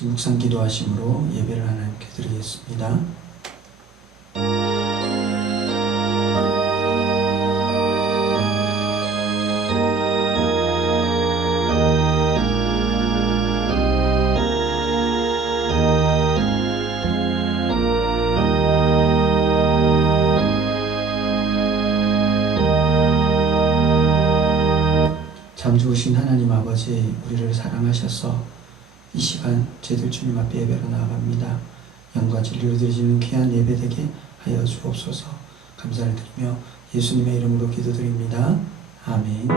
묵상 기도하심으로 예배를 하나님께 드리겠습니다. 참 좋으신 하나님 아버지, 우리를 사랑하셔서 이 시간 저희들 주님 앞에 예배로 나아갑니다. 영과 진리로 드리시는 귀한 예배 되게 하여 주옵소서. 감사를 드리며 예수님의 이름으로 기도드립니다. 아멘.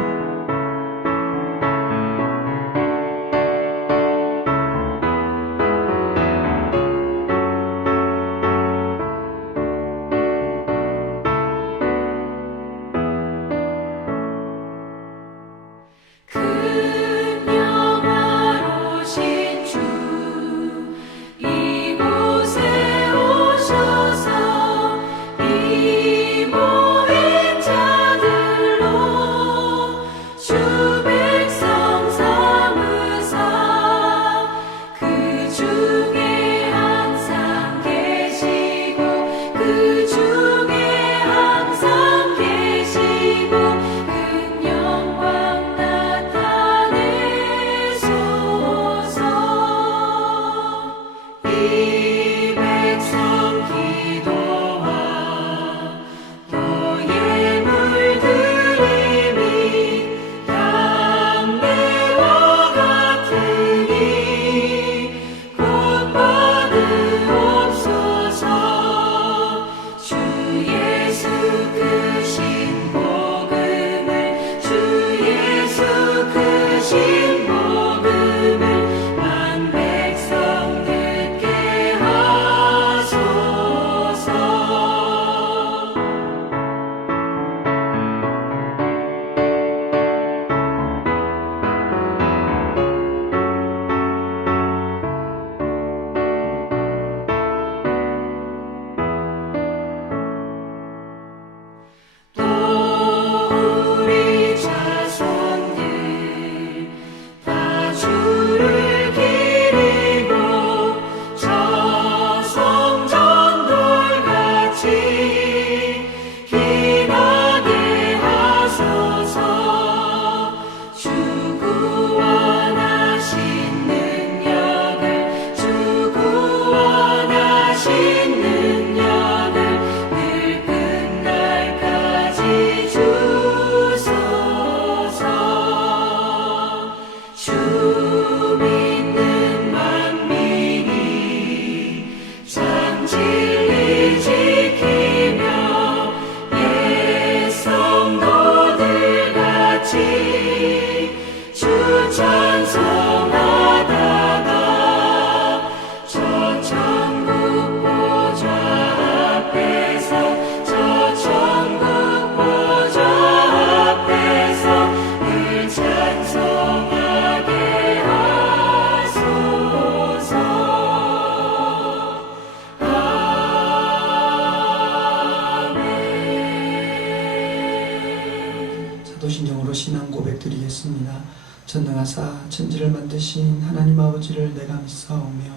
사도신경으로 신앙 고백 드리겠습니다. 전능하사 천지를 만드신 하나님 아버지를 내가 믿사오며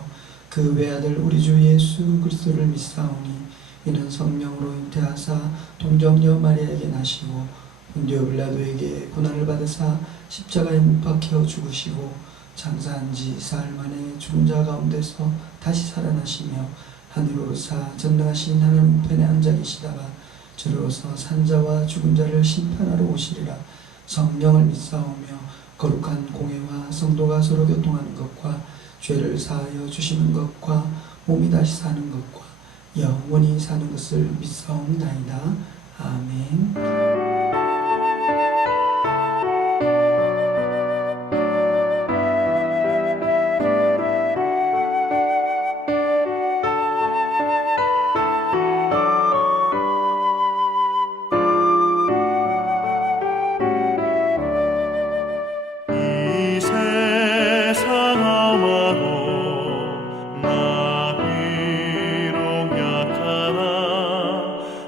그 외아들 우리 주 예수 그리스도를 믿사오니 이는 성령으로 잉태하사 동정녀 마리아에게 나시고 본디오 빌라도에게 고난을 받으사 십자가에 못 박혀 죽으시고 장사한 지 사흘 만에 죽은 자 가운데서 다시 살아나시며 하늘로 오르사 전능하신 하나님 우편에 앉아 계시다가 저로서 산자와 죽은 자를 심판하러 오시리라. 성령을 믿사오며 거룩한 공회와 성도가 서로 교통하는 것과 죄를 사하여 주시는 것과 몸이 다시 사는 것과 영원히 사는 것을 믿사옵나이다. 아멘.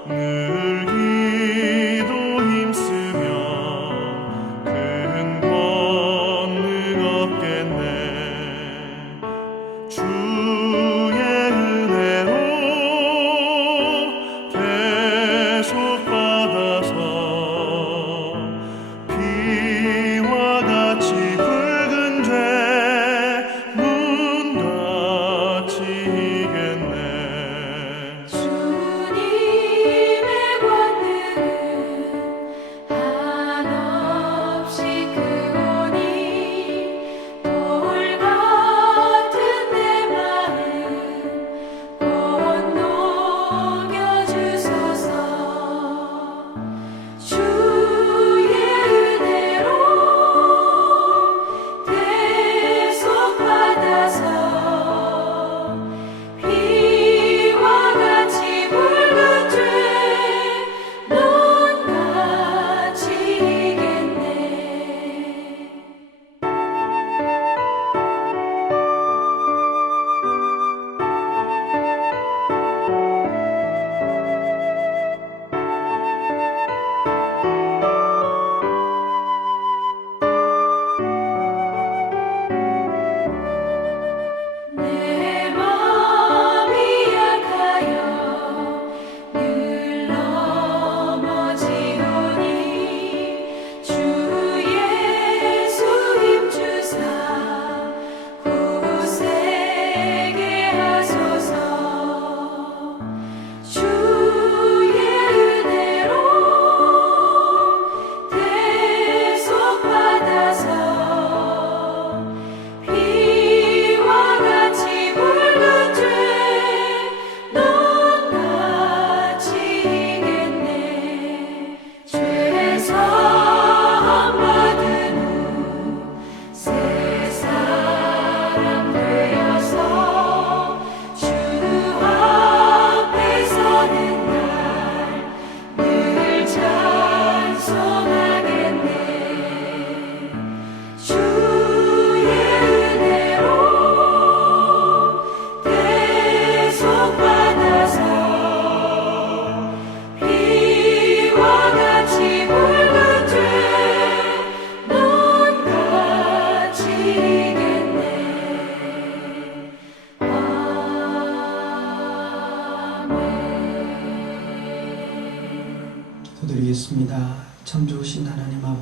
늘 기도해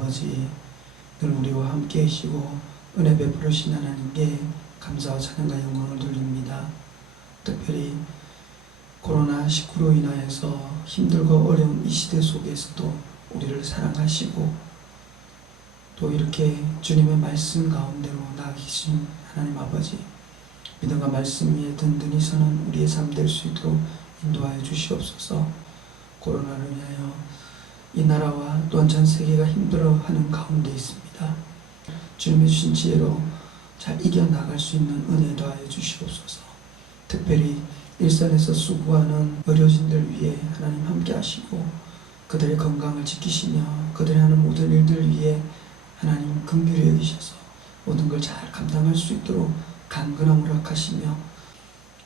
아버지, 늘 우리와 함께 계시고 은혜 베풀으신 하나님께 감사와 찬양과 영광을 돌립니다. 특별히 코로나19로 인하여서 힘들고 어려운 이 시대 속에서도 우리를 사랑하시고 또 이렇게 주님의 말씀 가운데로 나아계신 하나님 아버지, 믿음과 말씀 위에 든든히 서는 우리의 삶 될 수 있도록 인도하여 주시옵소서. 코로나로 인하여 이 나라와 또한 전 세계가 힘들어하는 가운데 있습니다. 주님의 주신 지혜로 잘 이겨나갈 수 있는 은혜 더하여 주시옵소서. 특별히 일선에서 수고하는 의료진들 위해 하나님 함께 하시고 그들의 건강을 지키시며 그들이 하는 모든 일들 위해 하나님 긍휼히 여기셔서 모든 걸 잘 감당할 수 있도록 강건함을 허락하시며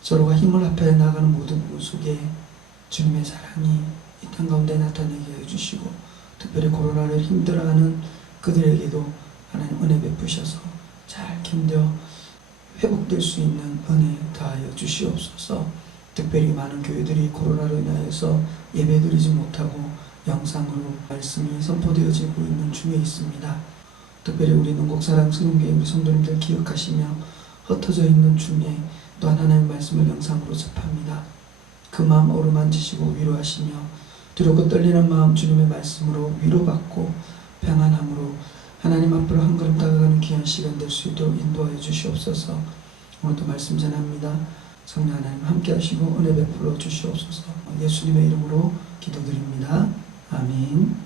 서로가 힘을 합해 나가는 모든 분 속에 주님의 사랑이 이 땅 가운데 나타나게 해주시고 특별히 코로나를 힘들어하는 그들에게도 하나님 은혜 베푸셔서 잘 견뎌 회복될 수 있는 은혜 더하여 주시옵소서. 특별히 많은 교회들이 코로나로 인하여서 예배드리지 못하고 영상으로 말씀이 선포되어지고 있는 중에 있습니다. 특별히 우리 농곡사랑 성령교회 우리 성도님들 기억하시며 흩어져 있는 중에 또한 하나님의 말씀을 영상으로 접합니다. 그 마음 어루만지시고 위로하시며 두렵고 떨리는 마음 주님의 말씀으로 위로받고 평안함으로 하나님 앞으로 한 걸음 다가가는 귀한 시간 될 수 있도록 인도하여 주시옵소서. 오늘도 말씀 전합니다. 성령 하나님 함께 하시고 은혜 베풀어 주시옵소서. 예수님의 이름으로 기도드립니다. 아멘.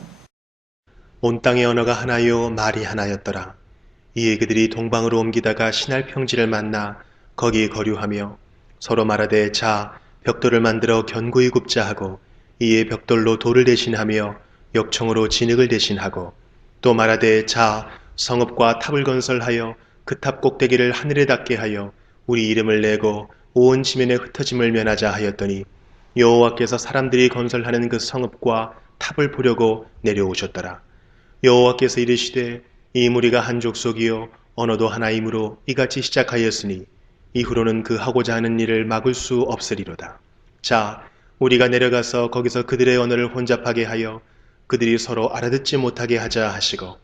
온 땅의 언어가 하나요 말이 하나였더라. 이에 그들이 동방으로 옮기다가 신할 평지를 만나 거기 거류하며 서로 말하되 자 벽돌을 만들어 견고히 굽자 하고 이에 벽돌로 돌을 대신하며 역청으로 진흙을 대신하고 또 말하되 자 성읍과 탑을 건설하여 그 탑 꼭대기를 하늘에 닿게 하여 우리 이름을 내고 온 지면에 흩어짐을 면하자 하였더니 여호와께서 사람들이 건설하는 그 성읍과 탑을 보려고 내려오셨더라. 여호와께서 이르시되 이 무리가 한 족속이요 언어도 하나이므로 이같이 시작하였으니 이후로는 그 하고자 하는 일을 막을 수 없으리로다. 자 우리가 내려가서 거기서 그들의 언어를 혼잡하게 하여 그들이 서로 알아듣지 못하게 하자 하시고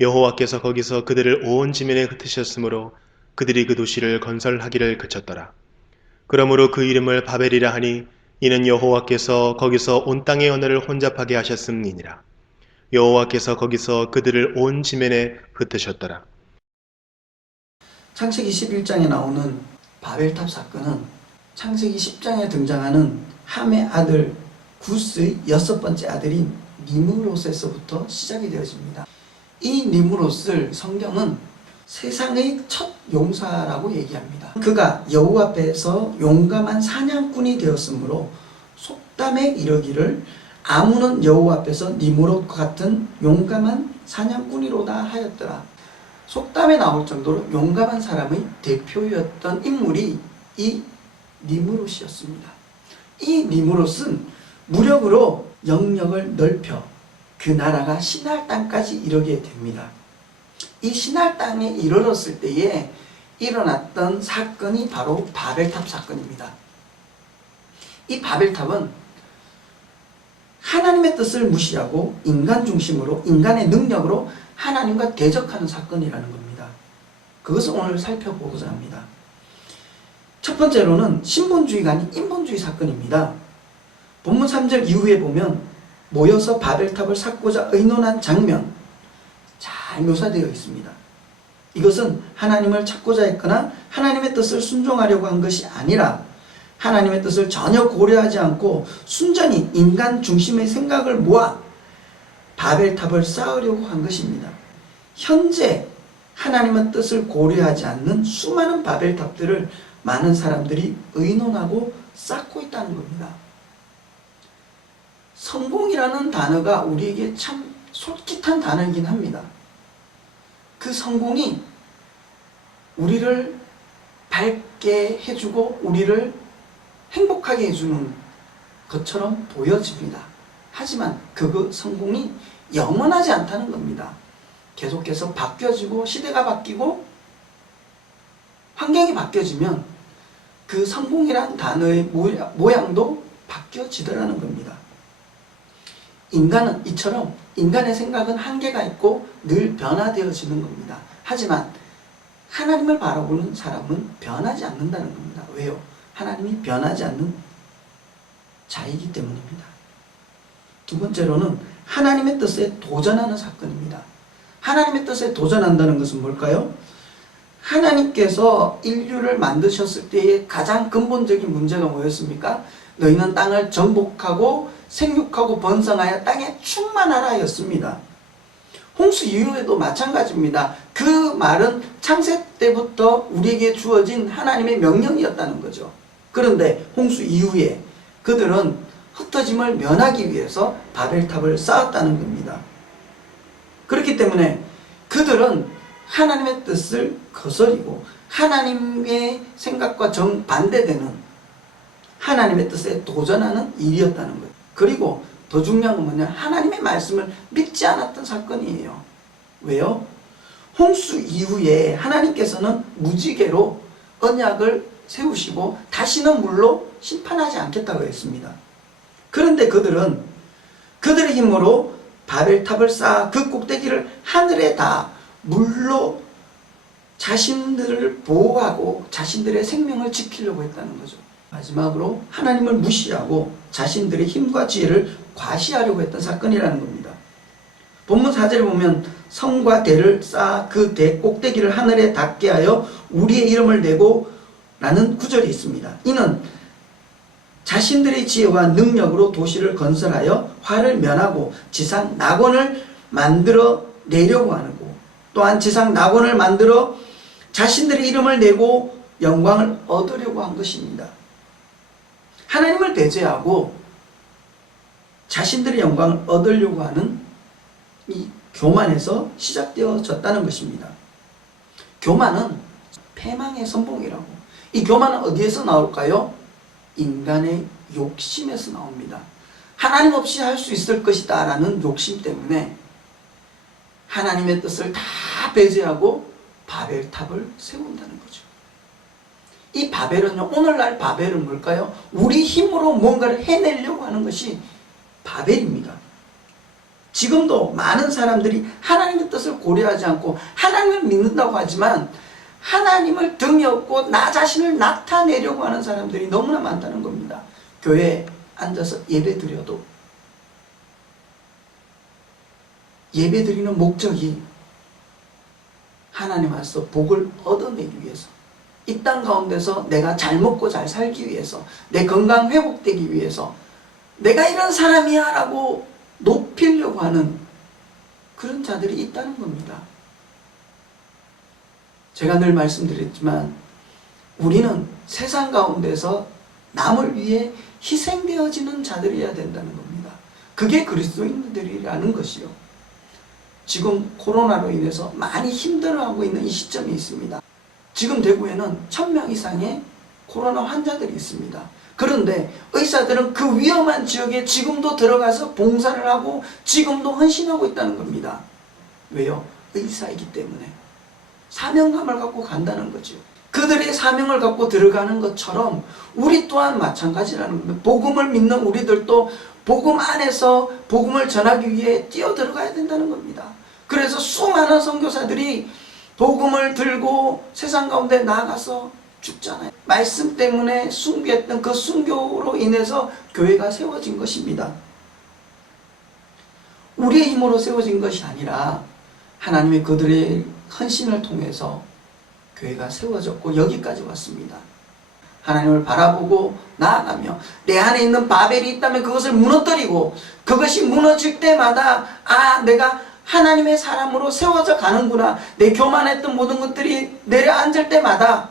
여호와께서 거기서 그들을 온 지면에 흩으셨으므로 그들이 그 도시를 건설하기를 그쳤더라. 그러므로 그 이름을 바벨이라 하니 이는 여호와께서 거기서 온 땅의 언어를 혼잡하게 하셨음이니라. 여호와께서 거기서 그들을 온 지면에 흩으셨더라. 창세기 11장에 나오는 바벨탑 사건은 창세기 10장에 등장하는 함의 아들 구스의 6번째 아들인 니므롯에서부터 시작이 되어집니다. 이 니므롯을 성경은 세상의 첫 용사라고 얘기합니다. 그가 여호와 앞에서 용감한 사냥꾼이 되었으므로 속담에 이르기를 아무는 여호와 앞에서 니므롯과 같은 용감한 사냥꾼이로다 하였더라. 속담에 나올 정도로 용감한 사람의 대표였던 인물이 이 니므롯이었습니다. 이 니므롯은 무력으로 영역을 넓혀 그 나라가 시날 땅까지 이르게 됩니다. 이 시날 땅에 이르렀을 때에 일어났던 사건이 바로 바벨탑 사건입니다. 이 바벨탑은 하나님의 뜻을 무시하고 인간 중심으로 인간의 능력으로 하나님과 대적하는 사건이라는 겁니다. 그것을 오늘 살펴보고자 합니다. 첫 번째로는 신본주의가 아닌 인본주의 사건입니다. 본문 3절 이후에 보면 모여서 바벨탑을 쌓고자 의논한 장면 잘 묘사되어 있습니다. 이것은 하나님을 찾고자 했거나 하나님의 뜻을 순종하려고 한 것이 아니라 하나님의 뜻을 전혀 고려하지 않고 순전히 인간 중심의 생각을 모아 바벨탑을 쌓으려고 한 것입니다. 현재 하나님의 뜻을 고려하지 않는 수많은 바벨탑들을 많은 사람들이 의논하고 쌓고 있다는 겁니다. 성공이라는 단어가 우리에게 참 솔깃한 단어이긴 합니다. 그 성공이 우리를 밝게 해주고 우리를 행복하게 해주는 것처럼 보여집니다. 하지만 그 성공이 영원하지 않다는 겁니다. 계속해서 바뀌어지고 시대가 바뀌고 환경이 바뀌어지면 그 성공이라는 단어의 모양도 바뀌어지더라는 겁니다. 인간은 이처럼 인간의 생각은 한계가 있고 늘 변화되어지는 겁니다. 하지만 하나님을 바라보는 사람은 변하지 않는다는 겁니다. 왜요? 하나님이 변하지 않는 자이기 때문입니다. 두 번째로는 하나님의 뜻에 도전하는 사건입니다. 하나님의 뜻에 도전한다는 것은 뭘까요? 하나님께서 인류를 만드셨을 때의 가장 근본적인 문제가 뭐였습니까? 너희는 땅을 정복하고 생육하고 번성하여 땅에 충만하라 였습니다. 홍수 이후에도 마찬가지입니다. 그 말은 창세 때부터 우리에게 주어진 하나님의 명령이었다는 거죠. 그런데 홍수 이후에 그들은 흩어짐을 면하기 위해서 바벨탑을 쌓았다는 겁니다. 그렇기 때문에 그들은 하나님의 뜻을 거스리고 하나님의 생각과 정반대되는 하나님의 뜻에 도전하는 일이었다는 거예요. 그리고 더 중요한 건 뭐냐? 하나님의 말씀을 믿지 않았던 사건이에요. 왜요? 홍수 이후에 하나님께서는 무지개로 언약을 세우시고 다시는 물로 심판하지 않겠다고 했습니다. 그런데 그들은 그들의 힘으로 바벨탑을 쌓아 그 꼭대기를 하늘에 다 물로 자신들을 보호하고 자신들의 생명을 지키려고 했다는 거죠. 마지막으로 하나님을 무시하고 자신들의 힘과 지혜를 과시하려고 했던 사건이라는 겁니다. 본문 4절에 보면 성과 대를 쌓아 그 대 꼭대기를 하늘에 닿게 하여 우리의 이름을 내고 라는 구절이 있습니다. 이는 자신들의 지혜와 능력으로 도시를 건설하여 화를 면하고 지상 낙원을 만들어 내려고 하는 거, 또한 지상 낙원을 만들어 자신들의 이름을 내고 영광을 얻으려고 한 것입니다. 하나님을 배제하고 자신들의 영광을 얻으려고 하는 이 교만에서 시작되어졌다는 것입니다. 교만은 패망의 선봉이라고. 이 교만은 어디에서 나올까요? 인간의 욕심에서 나옵니다. 하나님 없이 할 수 있을 것이다 라는 욕심 때문에 하나님의 뜻을 다 배제하고 바벨탑을 세운다는 거죠. 이 바벨은요, 오늘날 바벨은 뭘까요? 우리 힘으로 뭔가를 해내려고 하는 것이 바벨입니다. 지금도 많은 사람들이 하나님의 뜻을 고려하지 않고 하나님을 믿는다고 하지만 하나님을 등에 업고 나 자신을 나타내려고 하는 사람들이 너무나 많다는 겁니다. 교회에 앉아서 예배 드려도 예배 드리는 목적이 하나님 앞에서 복을 얻어내기 위해서, 이 땅 가운데서 내가 잘 먹고 잘 살기 위해서, 내 건강 회복되기 위해서, 내가 이런 사람이야 라고 높이려고 하는 그런 자들이 있다는 겁니다. 제가 늘 말씀드렸지만 우리는 세상 가운데서 남을 위해 희생되어지는 자들이어야 된다는 겁니다. 그게 그리스도인들이라는 것이요. 지금 코로나로 인해서 많이 힘들어하고 있는 이 시점이 있습니다. 지금 대구에는 1000명 이상의 코로나 환자들이 있습니다. 그런데 의사들은 그 위험한 지역에 지금도 들어가서 봉사를 하고 지금도 헌신하고 있다는 겁니다. 왜요? 의사이기 때문에. 사명감을 갖고 간다는 거죠. 그들의 사명을 갖고 들어가는 것처럼 우리 또한 마찬가지라는 겁니다. 복음을 믿는 우리들도 복음 안에서 복음을 전하기 위해 뛰어 들어가야 된다는 겁니다. 그래서 수많은 선교사들이 복음을 들고 세상 가운데 나아가서 죽잖아요. 말씀 때문에 순교했던 그 순교로 인해서 교회가 세워진 것입니다. 우리의 힘으로 세워진 것이 아니라 하나님의 그들의 헌신을 통해서 교회가 세워졌고 여기까지 왔습니다. 하나님을 바라보고 나아가며 내 안에 있는 바벨이 있다면 그것을 무너뜨리고, 그것이 무너질 때마다 내가 하나님의 사람으로 세워져 가는구나, 내 교만했던 모든 것들이 내려앉을 때마다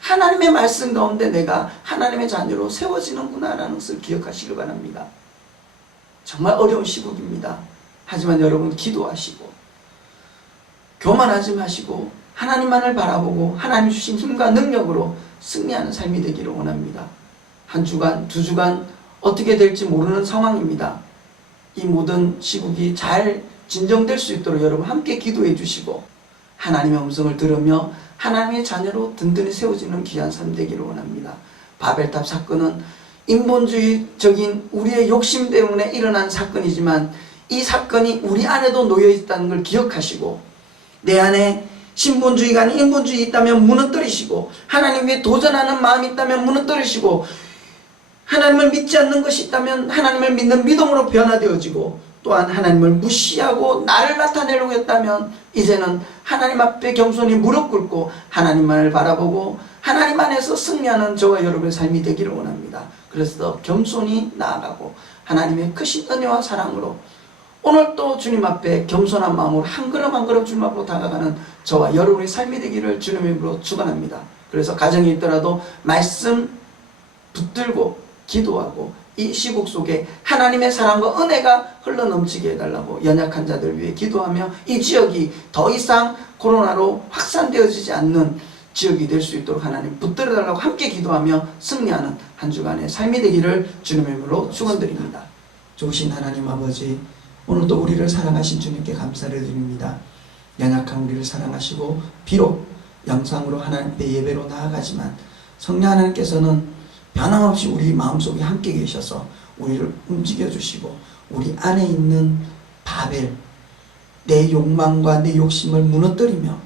하나님의 말씀 가운데 내가 하나님의 자녀로 세워지는구나 라는 것을 기억하시길 바랍니다. 정말 어려운 시국입니다. 하지만 여러분 기도하시고 교만하지 마시고 하나님만을 바라보고 하나님 주신 힘과 능력으로 승리하는 삶이 되기를 원합니다. 한 주간, 두 주간 어떻게 될지 모르는 상황입니다. 이 모든 시국이 잘 진정될 수 있도록 여러분 함께 기도해 주시고 하나님의 음성을 들으며 하나님의 자녀로 든든히 세워지는 귀한 삶 되기를 원합니다. 바벨탑 사건은 인본주의적인 우리의 욕심 때문에 일어난 사건이지만 이 사건이 우리 안에도 놓여 있다는 걸 기억하시고, 내 안에 신본주의가 아닌 인본주의 있다면 무너뜨리시고, 하나님께 도전하는 마음이 있다면 무너뜨리시고, 하나님을 믿지 않는 것이 있다면 하나님을 믿는 믿음으로 변화되어지고, 또한 하나님을 무시하고 나를 나타내려고 했다면 이제는 하나님 앞에 겸손히 무릎 꿇고 하나님만을 바라보고 하나님 안에서 승리하는 저와 여러분의 삶이 되기를 원합니다. 그래서 겸손히 나아가고 하나님의 크신 은혜와 사랑으로 오늘 또 주님 앞에 겸손한 마음으로 한 걸음 한 걸음 주님 앞으로 다가가는 저와 여러분의 삶이 되기를 주님의 이름으로 축원합니다. 그래서 가정이 있더라도 말씀 붙들고 기도하고 이 시국 속에 하나님의 사랑과 은혜가 흘러넘치게 해달라고 연약한 자들 위해 기도하며 이 지역이 더 이상 코로나로 확산되어지지 않는 지역이 될 수 있도록 하나님 붙들어달라고 함께 기도하며 승리하는 한 주간의 삶이 되기를 주님의 이름으로 축원드립니다. 좋으신 하나님 아버지, 오늘도 우리를 사랑하신 주님께 감사를 드립니다. 연약한 우리를 사랑하시고 비록 영상으로 하나님의 예배로 나아가지만 성령 하나님께서는 변함없이 우리 마음속에 함께 계셔서 우리를 움직여 주시고 우리 안에 있는 바벨, 내 욕망과 내 욕심을 무너뜨리며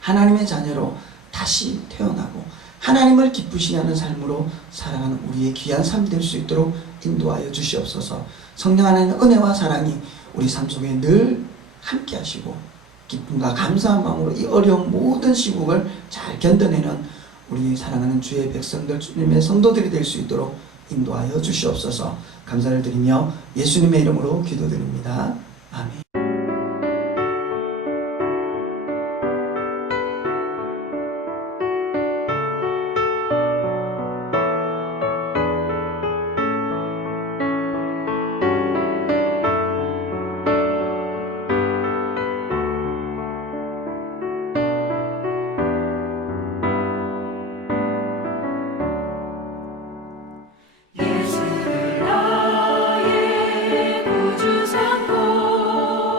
하나님의 자녀로 다시 태어나고 하나님을 기쁘시게 하는 삶으로 살아가는 우리의 귀한 삶이 될 수 있도록 인도하여 주시옵소서. 성령 하나님의 은혜와 사랑이 우리 삶 속에 늘 함께 하시고 기쁨과 감사한 마음으로 이 어려운 모든 시국을 잘 견뎌내는 우리 사랑하는 주의 백성들, 주님의 성도들이 될 수 있도록 인도하여 주시옵소서. 감사를 드리며 예수님의 이름으로 기도드립니다. 아멘. 예수를 나의 구주 삼고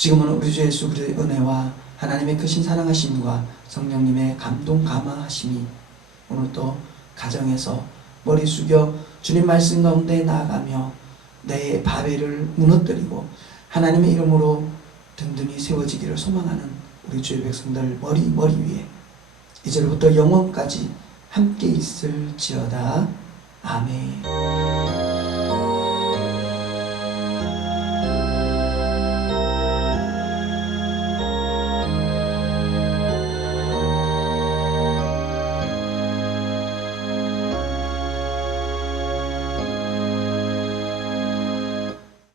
지금은 우리 주 예수 그리스도의 은혜와 하나님의 크신 사랑하심과 성령님의 감동 감화하심이 오늘도 가정에서 머리 숙여 주님 말씀 가운데 나아가며 내 바벨을 무너뜨리고 하나님의 이름으로 든든히 세워지기를 소망하는 우리 주의 백성들 머리 위에 이제부터 영원까지 함께 있을지어다. 아멘.